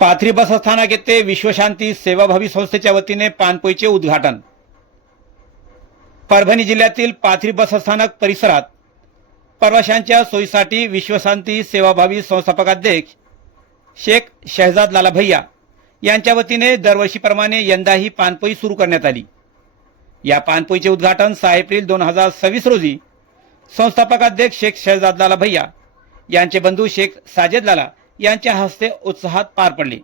पाथरी बसस्थानक येथे विश्वशांती सेवाभावी संस्थेच्या वतीने पानपोईचे उद्घाटन। परभणी जिल्ह्यातील पाथरी बसस्थानक परिसरात प्रवाशांच्या सोयीसाठी विश्वशांती सेवाभावी संस्थापकाध्यक्ष शेख शहजाद लाला भैया यांच्या वतीने दरवर्षीप्रमाणे यंदाही पानपोई सुरू करण्यात आली। या पानपोईचे उद्घाटन 6 एप्रिल 2026 रोजी संस्थापकाध्यक्ष शेख शहजाद लाला भैया यांचे बंधू शेख साजेद लाला यांच्या हस्ते उत्साहात पार पडले।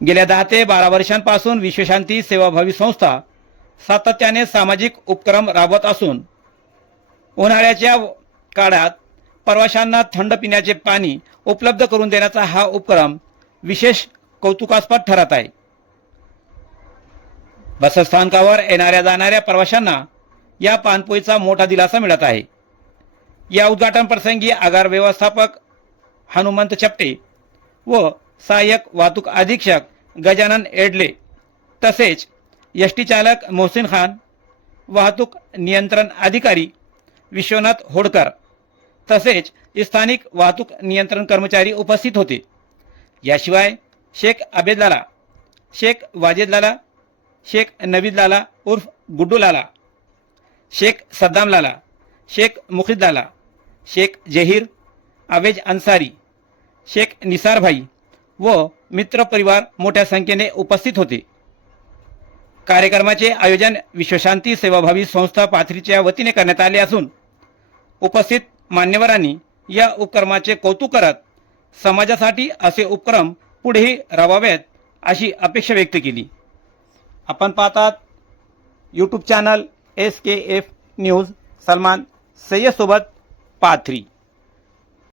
गेल्या 10 ते 12 वर्षांपासून विश्वशांती सेवाभावी संस्था सातत्याने सामाजिक उपक्रम राबवत असून उन्हाळ्याच्या काळात प्रवाशांना थंड पिण्याचे पाणी उपलब्ध करून देण्याचा हा उपक्रम विशेष कौतुकास्पद ठरत आहे। बसस्थानकावर येणाऱ्या जाणाऱ्या प्रवाशांना या पानपोईचा मोठा दिलासा मिळत आहे। या उद्घाटन प्रसंगी आगार व्यवस्थापक हनुमंत चपटे व सहाय्यक वाहतूक अधीक्षक गजानन एडले तसेच एसटी चालक मोहसिन खान, वाहतूक नियंत्रण अधिकारी विश्वनाथ होडकर तसेच स्थानिक वाहतूक नियंत्रण कर्मचारी उपस्थित होते। याशिवाय शेख आबेद लाला, शेख वाजेद लाला, शेख नवीद लाला उर्फ गुड्डू लाला, शेख सद्दाम लाला, शेख मुखिद लाला, शेख जहीर, आवेज अन्सारी, शेख निसार भाई व मित्र परिवार मोठ्या संख्येने उपस्थित होते। कार्यक्रमाचे आयोजन विश्वशांती सेवाभावी संस्था पाथरीच्या वतीने करण्यात आले असून उपस्थित मान्यवरांनी या उपक्रमाचे कौतुक करत समाजासाठी असे उपक्रम पुढेही राबवावेत अशी अपेक्षा व्यक्त केली। आपण पाहतात YouTube channel SKF news, Salman Sayyad सोबत पाथरी।